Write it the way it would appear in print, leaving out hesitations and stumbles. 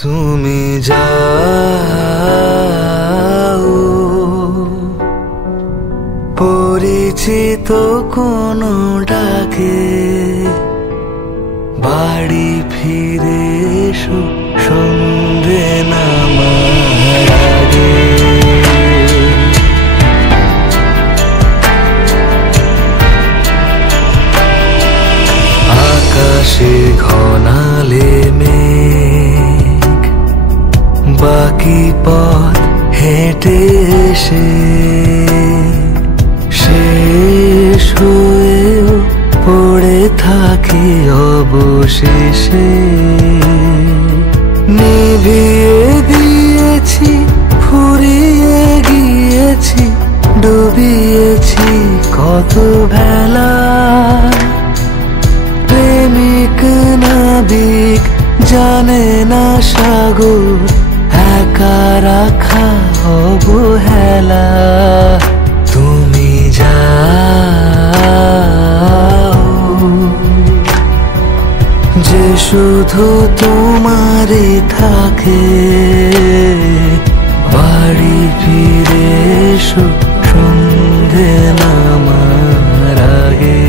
তুমি যাও পরিচিত কোনো ডাকে, বাড়ি ফিরে এসো সন্ধে নামার আগে। আকাশে ঘনালে মেঘ, বাকি পথ হেঁটে এসে শেষ হয়েও পড়ে থাকি অবশেষে। নিভিয়ে দিয়েছি, ফুরিয়ে গিয়েছি, ডুবিয়েছি কত ভেলা। প্রেমিক নাবিক জানে না সাগর একা রাখা অবহেলা। তুমি যাও যে শুধু তোমারই থাকে, বাড়ি ফিরে এসো সন্ধে নামার আগে।